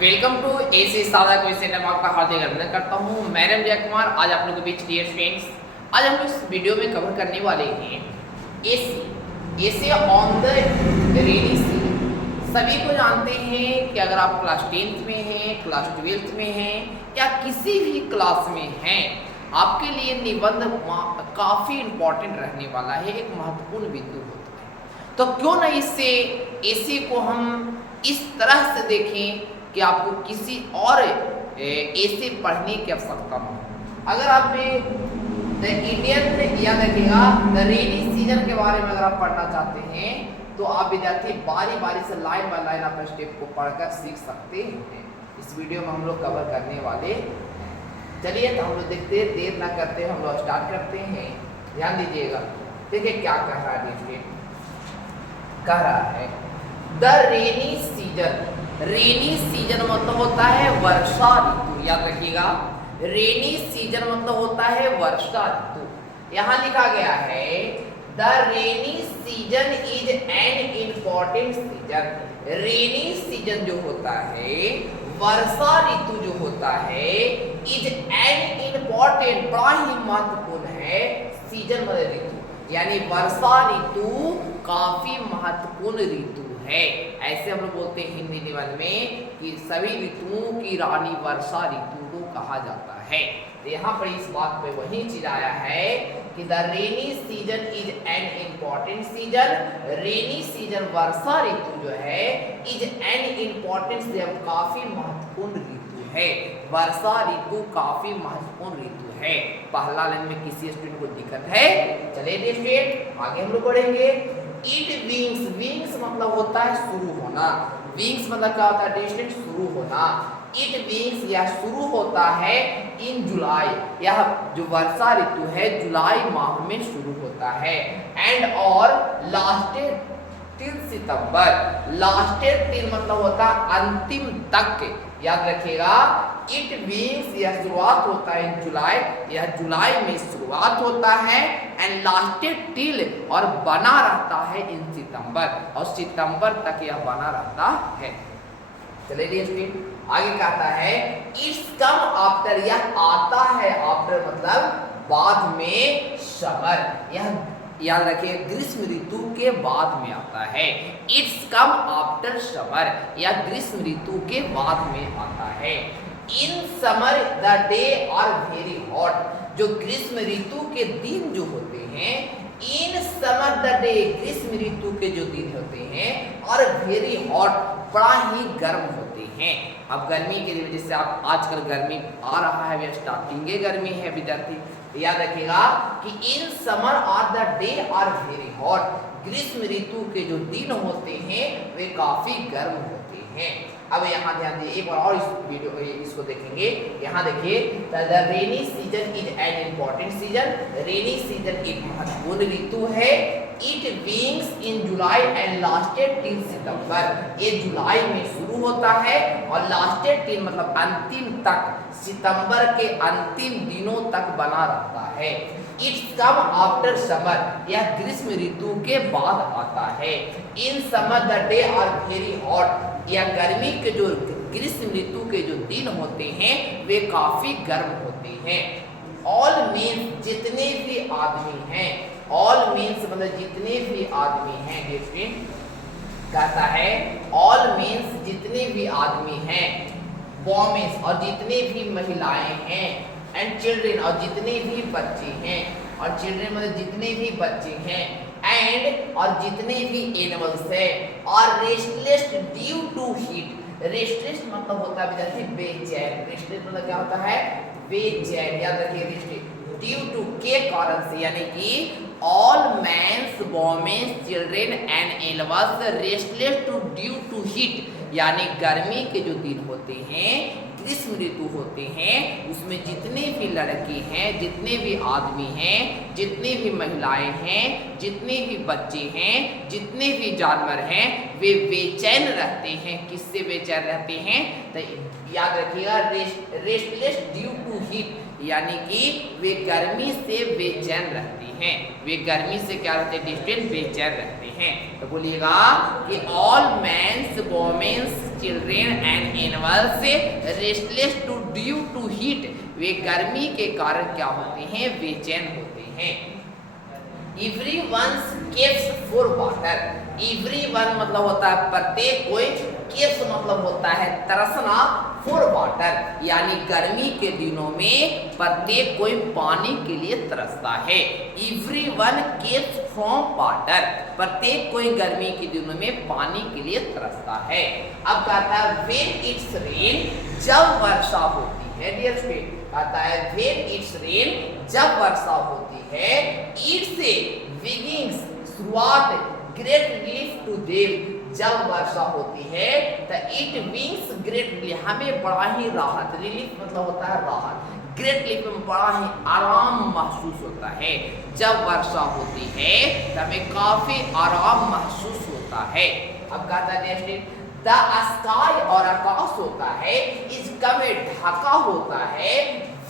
Welcome to AC सादा quiz centre में आपका हार्दिक अभिनंदन करता हूँ। मैं रंजय कुमार। आज आप लोगों के बीच डियर फ्रेंड्स, आज हम इस वीडियो में कवर करने वाले हैं AC AC on the rainy season. सभी को जानते हैं कि अगर आप क्लास 10th में हैं, क्लास 12th में हैं या किसी भी क्लास में हैं, आपके लिए निबंध काफ़ी इम्पोर्टेंट रहने वाला है, एक महत्वपूर्ण बिंदु होता है। तो क्यों न इससे एसी को हम इस तरह से देखें कि आपको किसी और ऐसे पढ़ने की आवश्यकता न हो। अगर आप द इंडियन या देखिएगा द रेनी सीजन के बारे में अगर आप पढ़ना चाहते हैं तो आप विद्यार्थी बारी बारी से लाइन बाय लाइन आप स्टेप को पढ़कर सीख सकते हैं। इस वीडियो में हम लोग कवर करने वाले हैं। चलिए तो हम लोग देखते हैं, देर ना करते हम लोग स्टार्ट करते हैं। ध्यान दीजिएगा, देखिए क्या कह रहा है। कह रहा है the rainy season. Rainy season मतलब होता है वर्षा ऋतु। याद रखिएगा, रेनी सीजन मतलब होता है वर्षा ऋतु। यहाँ लिखा गया है the rainy season is an important season. Rainy season जो होता है, वर्षा ऋतु जो होता है, इज एन इम्पोर्टेंट, बड़ा ही महत्वपूर्ण है सीजन मतलब ऋतु, यानी वर्षा ऋतु काफी महत्वपूर्ण ऋतु है। ऐसे हम लोग बोलते हैं हिंदी निबंध में कि सभी ऋतुओं की रानी वर्षा ऋतु को कहा जाता है। तो यहाँ पर इस बात पे वही चीज आया है कि the rainy season is an important season. Rainy season वर्षा ऋतु जो है इज एन इम्पोर्टेंट सीजन, काफी महत्वपूर्ण ऋतु है। वर्षा ऋतु काफी महत्वपूर्ण ऋतु है। पहला लाइन में किसी स्टूडेंट को दिक्कत है? चलिए स्टूडेंट आगे हम लोग बढ़ेंगे। इट विंग्स, विंग्स मतलब होता है शुरू होना। विंग्स मतलब क्या होता है स्टूडेंट? शुरू होना। इट विंग्स यह शुरू होता है इन जुलाई, यह जो वर्षा ऋतु है जुलाई माह में शुरू होता है। एंड और लास्टेड टिल सितंबर। लास्टेड टिल मतलब होता है अंतिम तक। याद रखिएगा, इट विंग्स यह शुरुआत होता है इन जुलाई, यह जुलाई में शुरुआत होता है। एंड लास्टेड टिल और बना रहता है इन सितंबर, और सितंबर तक यह बना रहता है। चलिए आगे कहता है इट्स कम आफ्टर, यह आता है, आफ्टर मतलब बाद में, समर, यह याद रखिए ग्रीष्म ऋतु के बाद में आता है। इट्स कम आफ्टर समर, यह ग्रीष्म ऋतु के बाद में आता है। In summer the day are very hot, जो ग्रीष्म ऋतु के दिन जो होते हैं, इन समर द डे, ग्रीष्म ऋतु के जो दिन होते हैं, और वेरी हॉट, बड़ा ही गर्म होते हैं। अब गर्मी के लिए जैसे आप आजकल गर्मी आ रहा है, स्टार्टिंग गर्मी है विद्यार्थी, याद रखिएगा कि in summer are the day are very hot, ग्रीष्म ऋतु के जो दिन होते हैं वे काफी गर्म होते हैं। अब यहाँ ध्यान दीजिए, एक बार और इस वीडियो इसको देखेंगे। यहाँ देखिए the rainy season is an important season. Rainy season एक महत्वपूर्ण ऋतु है। It wings in July and lasted till September, ये जुलाई में शुरू होता है और लास्टेड टिल मतलब अंतिम तक, सितंबर के अंतिम दिनों तक बना रहता है। इट्स कम आफ्टर समर, यह ग्रीष्म ऋतु के बाद आता है। In summer the day are very hot, यह गर्मी के जो ग्रीष्म ऋतु के जो दिन होते हैं वे काफी गर्म होते हैं। ऑल मीन्स, जितने भी आदमी हैं, ऑल मीन्स मतलब जितने भी आदमी हैं, देखिए कहता है ऑल मीन्स जितने भी आदमी हैं, वोमेन्स और जितने भी महिलाएं हैं, एंड चिल्ड्रेन और जितने भी बच्चे हैं, और चिल्ड्रेन मतलब जितने भी बच्चे हैं, एंड और जितने भी एनिमल्स हैं, और restless due to heat. Restless मतलब होता है विद्यार्थी बेचैन। रेस्टलेस मतलब क्या होता है? बेचैन। याद रखिए रेस्टलेस ड्यू टू के कारण से, यानी कि all mans, womens, children and animals restless to due to heat, यानी गर्मी के जो दिन होते हैं, ग्रीष्म ऋतु होते हैं, उसमें जितने भी लड़के हैं, जितने भी आदमी हैं, जितने भी महिलाएं हैं, जितने भी बच्चे हैं, जितने भी जानवर हैं, वे बेचैन रहते हैं। किससे बेचैन रहते हैं? तो याद रखिएगा रेस्टलेस ड्यू टू हीट, यानी कि वे गर्मी से बेचैन रहते हैं। वे गर्मी से क्या रहते हैं? बेचैन रहते हैं। तो बोलिएगा कि all mans womens children and animals restless to due to heat, वे गर्मी के कारण क्या होते हैं, बेचैन होते हैं। Everyone's caves for water, everyone मतलब होता है प्रत्येक कोई, caves मतलब होता है तरसना, for water यानी गर्मी के दिनों में प्रत्येक कोई पानी के लिए तरसता है। Everyone caves from water, प्रत्येक कोई गर्मी के दिनों में पानी के लिए तरसता है। अब कहता है when it's rain, जब वर्षा होती है, डियर स्टूडेंट कहता है when it's rain, जब वर्षा होती है, it's begins शुरुआत great relief to them, जब वर्षा होती है तो it brings great relief, हमें बड़ा ही राहत, रिलीफ मतलब होता है राहत, ग्रेट रिलीफ में बड़ा ही आराम महसूस होता है। जब वर्षा होती है तो हमें काफी आराम महसूस होता है। अब कहता है द स्काई और आकाश होता है इस कमें ढका होता है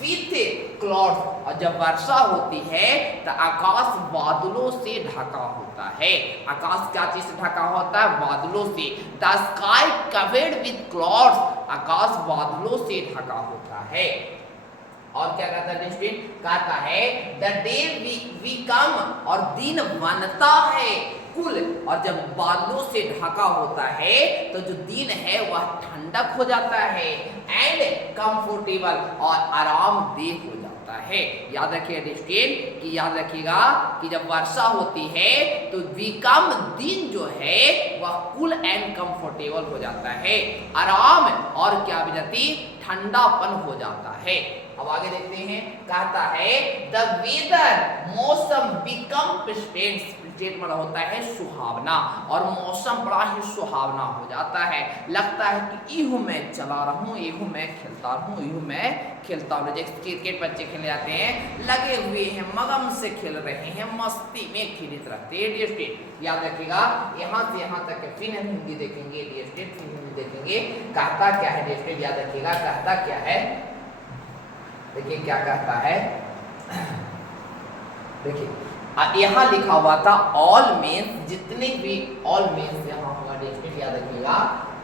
विथ क्लाउड्स, और जब वर्षा होती है तो आकाश बादलों से ढका होता है। आकाश क्या चीज से ढका होता है, बादलों से। The sky covered with clouds, आकाश बादलों से ढका होता है। और क्या कहता है स्टूडेंट, कहता है द डे वी कम, और दिन बनता है कुल, और जब बादलों से ढका होता है तो जो दिन है वह ठंडक हो जाता है एंड कंफर्टेबल, और आरामदेह हो जाता है। याद रखिए स्टूडेंट कि याद रखिएगा कि जब वर्षा होती है तो विकम दिन जो है वह कूल एंड कंफर्टेबल हो जाता है, आराम और क्या भी जाती ठंडापन हो जाता है। अब आगे देखते हैं, कहता है द वेदर मौसम बिकम प्रेजेंट, मतलब होता है सुहावना, और मौसम बड़ा ही सुहावना हो जाता है। लगता है कि यूं मैं चला रहा हूँ, यूं मैं खेलता रहूँ, यूं मैं खेलता हूँ। जैसे क्रिकेट बच्चे खेलने जाते हैं, लगे हुए हैं, मगम से खेल रहे हैं, मस्ती में खिलित रहते हैं। डियर स्टेट याद रखिएगा, यहाँ से यहाँ तक फिर हम हिंदी देखेंगे, डियर स्टेट फिर हिंदी देखेंगे। कहता क्या है डियर स्टेट, याद रखिएगा कहता क्या है, देखिए क्या कहता है, देखिए यहाँ लिखा हुआ था ऑल मेंस, जितने भी ऑल मेंस यहाँ होगा डियर, याद रखिएगा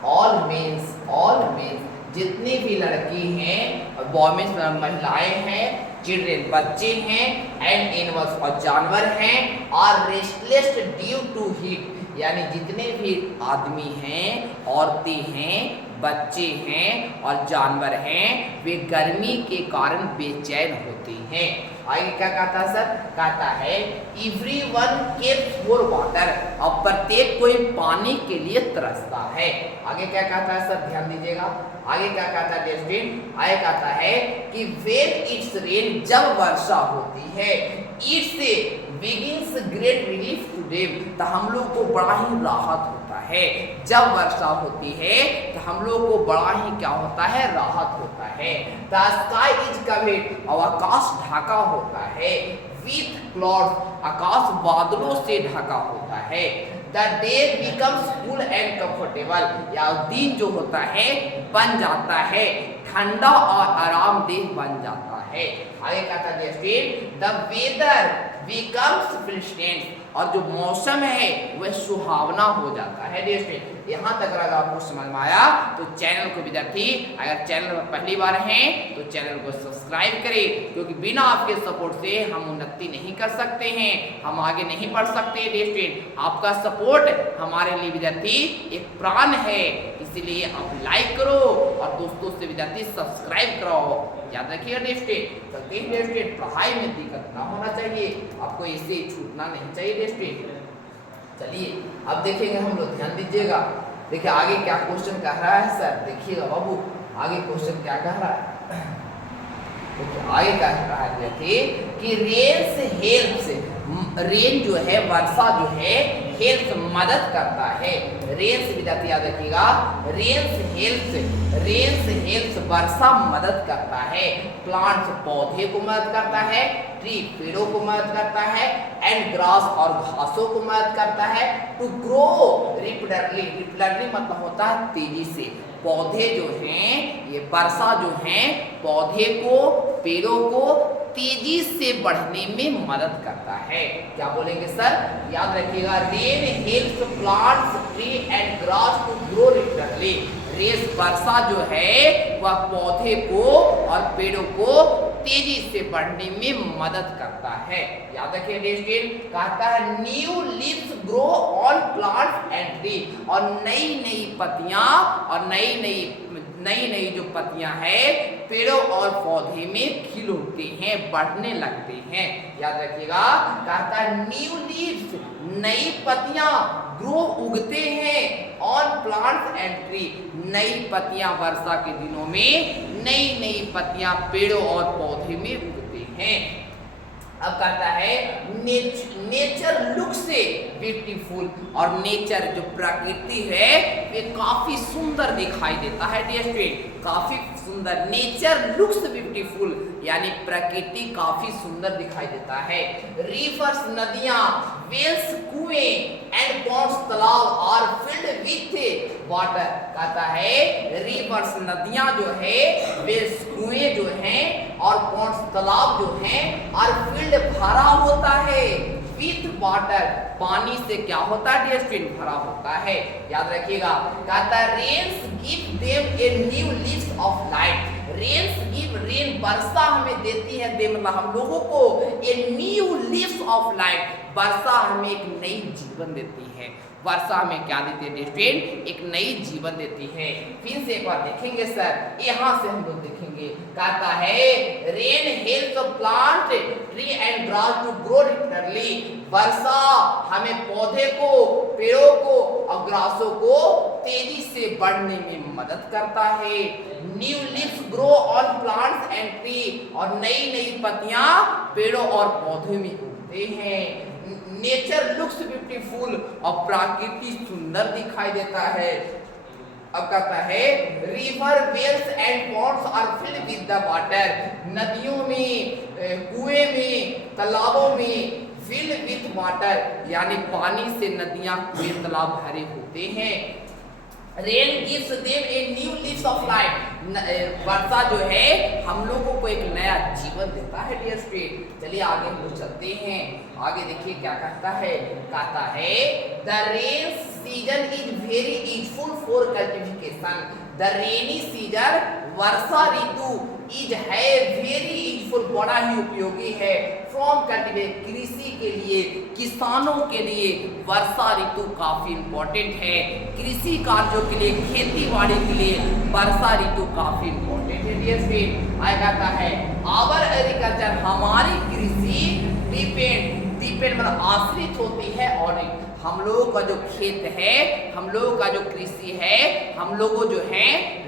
ऑल मेंस जितनी भी लड़की हैं, वॉमेंस महिलाएं हैं, चिल्ड्रेन बच्चे हैं, एंड एनिमल्स और जानवर हैं, और रेस्टलेस ड्यू टू हीट, यानी जितने भी आदमी हैं, औरतें हैं, बच्चे हैं और जानवर हैं, वे गर्मी के कारण बेचैन होते हैं। आगे क्या कहता है सर, कहता है एवरीवन केप्स फॉर वाटर, अब प्रत्येक कोई पानी के लिए तरसता है। आगे क्या कहता है सर, ध्यान दीजिएगा, आगे क्या कहता है स्टूडेंट, आगे कहता है कि व्हेन इट्स रेन, जब वर्षा होती है, it's begins great relief to them, तो हम लोग को बड़ा ही राहत होता है। जब वर्षा होती है तो हम लोग को बड़ा ही क्या होता है, राहत होता है। द स्काई इज कवर्ड, और आकाश ढका होता है, विथ क्लाउड्स, आकाश बादलों से ढका होता है। The day becomes cool and comfortable, या दिन जो होता है बन जाता है ठंडा और आरामदेह बन जाता है। आगे कहता है द वेदर बिकम्स प्लेजेंट, और जो मौसम है वह सुहावना हो जाता है। डियर यहाँ तक अगर आपको समझ में आया तो चैनल को विद्यार्थी अगर चैनल पर पहली बार हैं तो चैनल को सब्सक्राइब करें, क्योंकि बिना आपके सपोर्ट से हम उन्नति नहीं कर सकते हैं, हम आगे नहीं बढ़ सकते। डियर आपका सपोर्ट हमारे लिए विद्यार्थी एक प्राण है, इसीलिए आप लाइक करो और दोस्तों से विद्यार्थी सब्सक्राइब कराओ। याद रखिएगा डियर, पढ़ाई में दिक्कत ना होना चाहिए, आपको इससे छूटना नहीं चाहिए। चलिए अब देखेंगे हम लोग, ध्यान दीजिएगा। देखिए आगे क्या क्वेश्चन कह रहा है सर, देखिएगा बाबू आगे क्वेश्चन क्या कह रहा है। देखिए आगे कह रहा है कि रेन से हेल्प्स, रेन जो है वर्षा जो है हेल्प मदद करता है। रेन से विद्यार्थी याद रखिएगा, रेन से हेल्प्स वर्षा मदद करता है। प्लांट्स पौधे को मदद करता है, ट्री पेड़ों को मदद करता है, एंड ग्रास और घासों को मदद करता है टू ग्रो रिपीटेडली, मतलब होता है तेजी से। पौधे जो हैं ये वर्षा जो हैं पौधे को पेड़ों को तेजी से बढ़ने में मदद करता है। क्या बोलेंगे सर? याद रखिएगा, rain helps plants tree and grass to grow regularly. वर्षा जो है वह पौधे को और पेड़ों को तेजी से बढ़ने में मदद करता है। याद रखिए स्टूडेंट, कहता है new leaves grow on plants and tree, और नई नई पत्तियां और नई नई जो पत्तियां हैं पेड़ों और पौधे में खिल उठते हैं, बढ़ने लगते हैं। याद रखिएगा, कहता है न्यू लीव्स, नई पत्तियां, ग्रो उगते हैं, ऑन प्लांट्स एंड ट्री, नई पत्तियां वर्षा के दिनों में नई नई पत्तियां पेड़ों और पौधे में उगते हैं। अब कहता है नेचर लुक से ब्यूटीफुल, और नेचर जो प्रकृति है वे काफी सुंदर दिखाई देता है डियर स्टूडेंट, काफी सुंदर। नेचर लुक्स ब्यूटीफुल यानी प्रकृति काफी सुंदर दिखाई देता है। रिवर्स, नदियां, वेल्स, कुएं एंड पॉन्ड्स, तालाब आर फिल्ड विथ वाटर। कहता है रिवर्स, नदियां जो है, वेल्स, कुएं जो हैं और पॉन्ड्स, तालाब जो हैं, आर फिल्ड, भरा होता है, विथ वाटर, पानी से क्या होता है डियर स्टूडेंट? भरा होता है। याद रखिएगा, कहता है rains give them a new leaves of life. Rains give, rain वर्षा हमें देती है, दे मतलब हम लोगों को, a new leaves of life, वर्षा हमें एक नई जीवन देती है। वर्षा हमें क्या देती है स्टूडेंट? एक नई जीवन देती है। फिर से एक बार देखेंगे सर, यहाँ से हम लोग देखेंगे, कहता है rain helps plant tree and grass to grow regularly. वर्षा हमें पौधे को, पेड़ों को और ग्रासों को तेजी से बढ़ने में मदद करता है। New leaves grow on plants and tree, और नई नई पत्तियां पेड़ों और पौधों में उगते हैं। नेचर लुक्स ब्यूटीफुल, और प्रकृति सुंदर दिखाई देता है। अब कहता है river, wells and ponds are filled with the water. नदियों में, कुएं में, तालाबों में, फिल्ड विद वाटर यानी पानी से नदियां, कुएं, तालाब भरे होते हैं। Rain gives them a new leaves of life. वर्षा जो है हम लोगों को एक नया जीवन देता है डियर स्टूडेंट। चलिए आगे हम लोग चलते हैं। आगे देखिए क्या कहता है, कहता है the rain season is very useful for cultivation. The rainy season, वर्षा ऋतु, इज है वेरी यूजफुल, बड़ा ही उपयोगी है, फ्रॉम कल्टिवेट, कृषि के लिए, किसानों के लिए वर्षा ऋतु काफी इंपॉर्टेंट है। कृषि कार्यों के लिए, खेती बाड़ी के लिए वर्षा ऋतु काफी इंपॉर्टेंट है डियर फ्रेंड। आया कहता है आवर एग्रीकल्चर, हमारी कृषि डिपेंड मतलब आश्रित होती है, और हम लोगों का जो खेत है, हम लोगों का जो कृषि है, हम लोगों जो है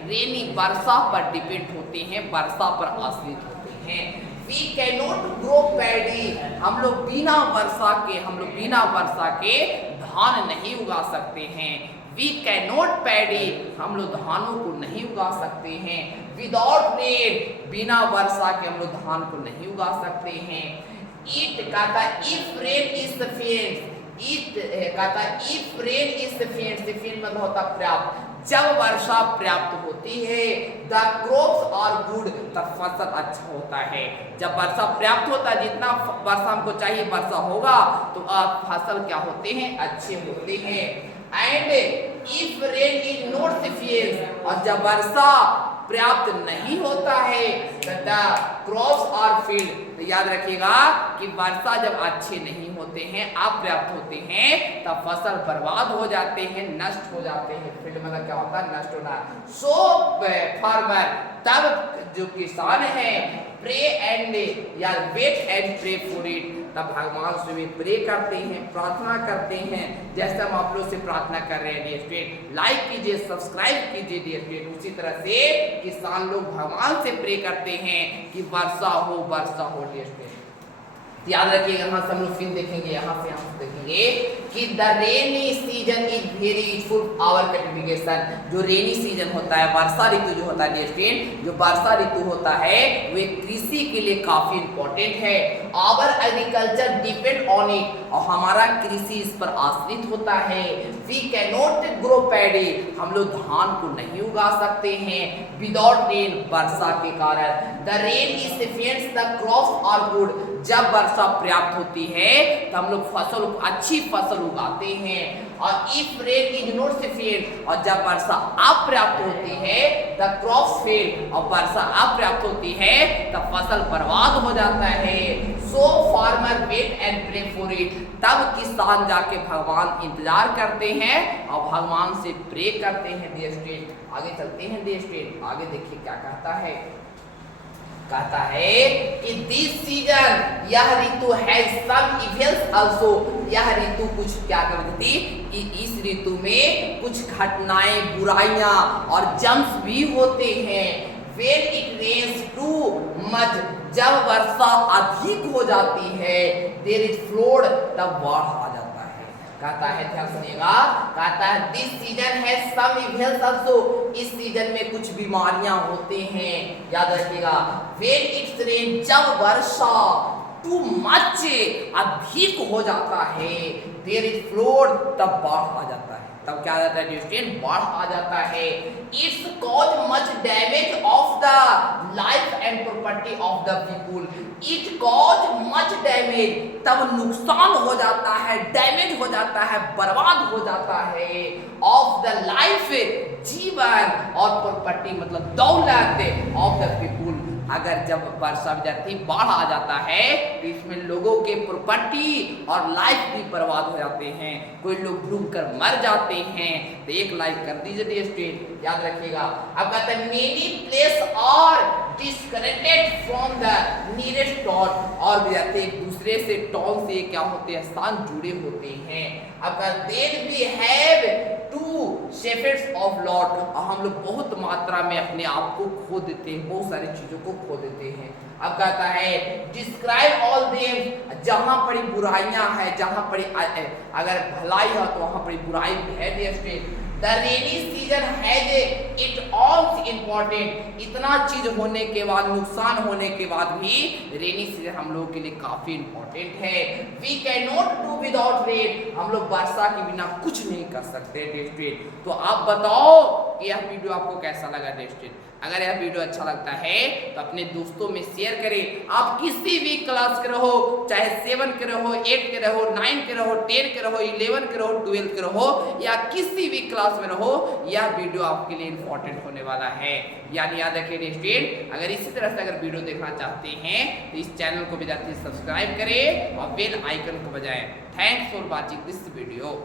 रेनी, वर्षा पर डिपेंड होते हैं, वर्षा पर आश्रित होते हैं। We cannot grow paddy, हम लोग बिना वर्षा के धान नहीं उगा सकते हैं। We cannot paddy, हम लोग धानों को नहीं उगा सकते हैं। Without rain, बिना वर्षा के हम लोग धान को नहीं उगा सकते हैं। It कहता if rain is sufficient, it कहता if rain is sufficient मतलब होता पर्याप्त, जब वर्षा पर्याप्त होती है, the crops are good, तब फसल अच्छा होता है। जब वर्षा पर्याप्त होता है, जितना वर्षा हमको चाहिए वर्षा होगा तो फसल क्या होते हैं? अच्छे होते हैं। And if rain is not sufficient, और जब वर्षा पर्याप्त नहीं होता है, the crops are failed, तो याद रखिएगा कि वर्षा जब अच्छे नहीं होते हैं, अपर्याप्त होते हैं, तब फसल बर्बाद हो जाते हैं, नष्ट हो जाते हैं। फील्ड मतलब क्या होता है? नष्ट होना। सो फार्मर, तब जो किसान है, प्रे एंड या wait and pray for it, तब भगवान से भी प्रे करते हैं, प्रार्थना करते हैं, जैसे हम आप लोग से प्रार्थना कर रहे हैं डियर स्टूडेंट। लाइक कीजिए, सब्सक्राइब कीजिए डियर स्टूडेंट। उसी तरह से किसान लोग भगवान से प्रे करते हैं कि वर्षा हो डियर स्टूडेंट। याद रखिएगा, यहाँ से हम लोग फिर देखेंगे, यहाँ से देखेंगे कि the rainy season is very useful our cultivation. जो रेनी सीजन होता है, वर्षा ऋतु जो होता है डियर स्टूडेंट, जो वर्षा ऋतु होता है वे कृषि के लिए काफी इंपॉर्टेंट है। Our agriculture depend on it, और हमारा कृषि इस पर आश्रित होता है। We can not grow paddy, हम लोग धान को नहीं उगा सकते हैं विदाउट रेन, वर्षा के कारण। The rain is sufficient the crops are good, जब वर्षा पर्याप्त होती है तो हम लोग फसल अच्छी फसल उगाते हैं। और if rain is not sufficient, और जब वर्षा अपर्याप्त होती है द क्रॉप्स फेल, और वर्षा अपर्याप्त होती है तब फसल बर्बाद हो जाता है। So farmer wait and pray for it, तब किसान जाके भगवान इंतजार करते हैं और भगवान से प्रे करते हैं। डियर स्टूडेंट आगे चलते हैं। डियर स्टूडेंट आगे देखिए क्या कहता है। कहता है कि दिस सीजन, यह ऋतु है सम इवेंट्स आल्सो, यह ऋतु कुछ क्या करती थी कि इस ऋतु में कुछ घटनाएं, बुराइयां और जम्स भी होते हैं। When it rains too much, जब वर्षा अधिक हो जाती है, there is flood, तब बाढ़ आ जाता है। कहता है ध्यान सुनिएगा, कहता है दिस सीजन है सम इवेंट्स आल्सो, इस सीजन में कुछ बीमारियां होते हैं, याद रखिएगा। When it's rain, जब वर्षा टू मच अधिक हो जाता है, there is flood, तब बाढ़ आ जाता है। तब क्या आ जाता है स्टूडेंट, बाढ़ आ जाता है। It's cause much damage of the life and property of the people, it cause much damage, तब नुकसान हो जाता है, डैमेज हो जाता है, बर्बाद हो जाता है। ऑफ द लाइफ, जीवन, और प्रॉपर्टी मतलब दौलत ऑफ द पीपुल, अगर जब वर्षा हो जाती बाढ़ आ जाता है तो इसमें लोगों के प्रॉपर्टी और लाइफ भी बर्बाद हो जाते हैं, कोई लोग डूब कर मर जाते हैं। तो एक लाइक कर दीजिए स्टूडेंट, याद रखिएगा। अब कहते हैं many place are disconnected from the nearest town, और भी जाते एक दूसरे से टाउन से क्या होते हैं, स्थान जुड़े होते हैं। अब then we have to shepherds of lot, हम लोग बहुत मात्रा में अपने आप को खो देते हैं, बहुत सारी चीजों को खो देते हैं। अब कहता है डिस्क्राइब ऑल देम, जहां पर बुराइयां है, जहां पर अगर भलाई है तो वहां पर बुराई भी है। The rainy season has it all important, इतना चीज होने के बाद, नुकसान होने के बाद भी रेनी सीजन हम लोगों के लिए काफी इंपॉर्टेंट है। We can not do without rain, हम लोग वर्षा के बिना कुछ नहीं कर सकते। तो आप बताओ कि यह वीडियो आपको कैसा लगा। अगर यह वीडियो अच्छा लगता है तो अपने दोस्तों में शेयर करें। आप किसी भी क्लास के रहो, चाहे 7 के रहो, 8 के रहो, 9 के रहो, 10 के रहो, 11 के रहो, 12 के रहो, या किसी भी क्लास में रहो, यह वीडियो आपके लिए इंपॉर्टेंट होने वाला है। यानी याद रखिए स्टूडेंट, अगर इसी तरह से अगर वीडियो देखना चाहते हैं तो इस चैनल को भी जाते सब्सक्राइब करें और बेल आइकन को बजाएं। Thanks for watching this video.